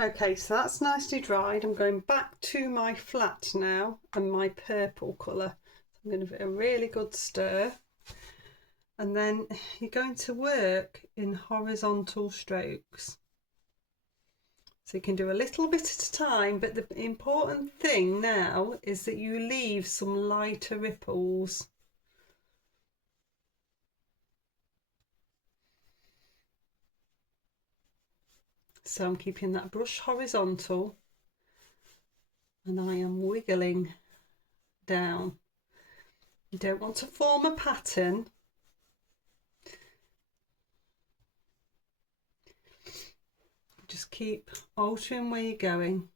Okay, so that's nicely dried. I'm going back to my flat now and my purple colour. I'm going to give it a really good stir. And then you're going to work in horizontal strokes. So you can do a little bit at a time, but the important thing now is that you leave some lighter ripples. So I'm keeping that brush horizontal and I am wiggling down. You don't want to form a pattern. Just keep altering where you're going.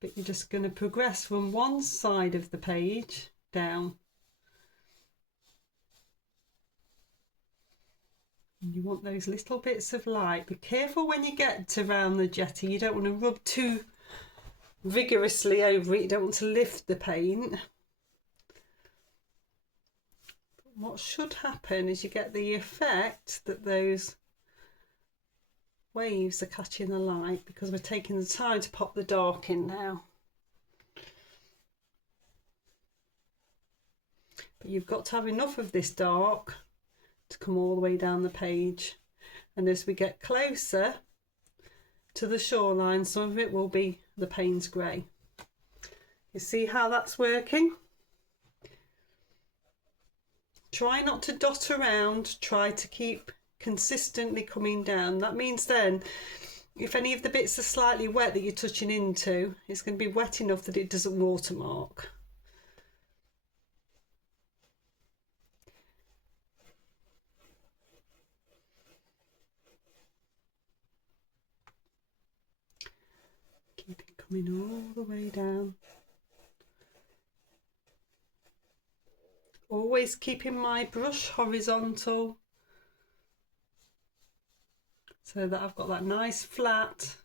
But you're just going to progress from one side of the page down. And you want those little bits of light. Be careful when you get to around the jetty. You don't want to rub too vigorously over it. You don't want to lift the paint. But what should happen is you get the effect that those waves are catching the light, because we're taking the time to pop the dark in now. But you've got to have enough of this dark to come all the way down the page. And as we get closer to the shoreline, some of it will be the Payne's grey. You see how that's working? Try not to dot around, try to keep consistently coming down. That means then if any of the bits are slightly wet that you're touching into, it's going to be wet enough that it doesn't watermark. Keep it coming all the way down. Always keeping my brush horizontal so that I've got that nice flat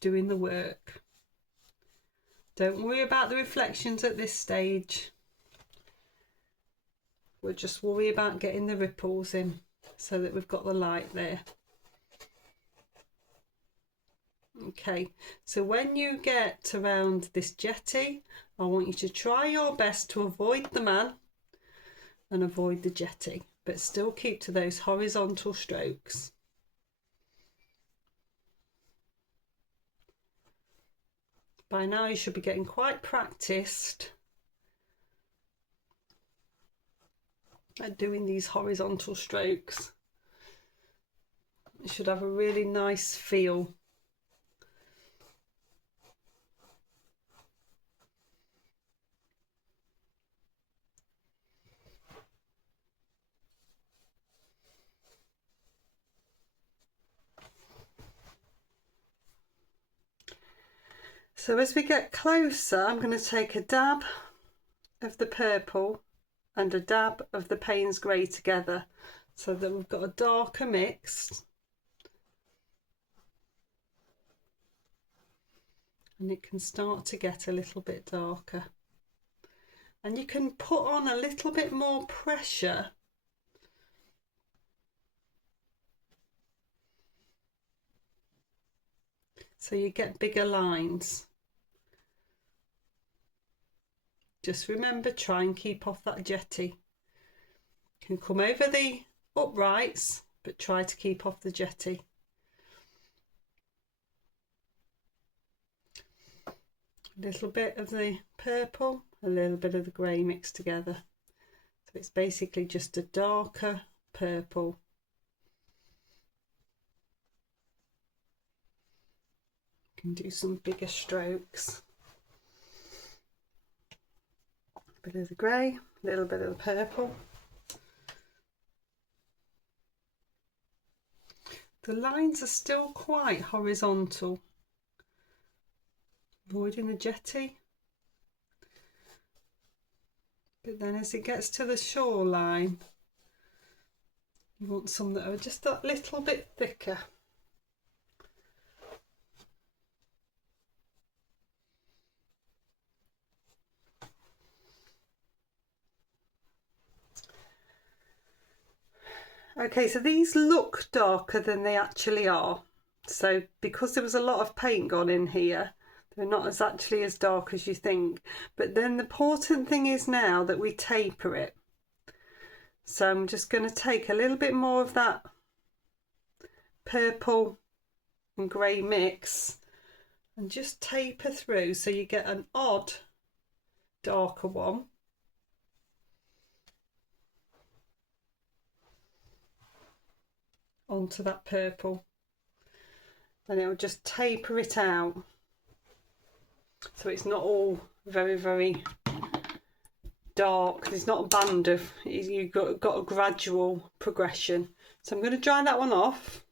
doing the work. Don't worry about the reflections at this stage. We'll just worry about getting the ripples in so that we've got the light there. Okay, so when you get around this jetty, I want you to try your best to avoid the man and avoid the jetty, but still keep to those horizontal strokes. By now you should be getting quite practiced at doing these horizontal strokes. It should have a really nice feel. So as we get closer, I'm going to take a dab of the purple and a dab of the Payne's grey together so that we've got a darker mix. And it can start to get a little bit darker. And you can put on a little bit more pressure so you get bigger lines. Just remember, try and keep off that jetty. You can come over the uprights, but try to keep off the jetty. A little bit of the purple, a little bit of the grey mixed together. So it's basically just a darker purple. You can do some bigger strokes. A bit of the grey, a little bit of the purple. The lines are still quite horizontal, avoiding the jetty. But then as it gets to the shoreline, you want some that are just that little bit thicker. Okay, so these look darker than they actually are. So because there was a lot of paint gone in here, they're not actually as dark as you think. But then the important thing is now that we taper it. So I'm just going to take a little bit more of that purple and grey mix and just taper through so you get an odd darker one. Onto that purple, and it'll just taper it out so it's not all very dark. There's not a band of, you've got a gradual progression. So I'm going to dry that one off.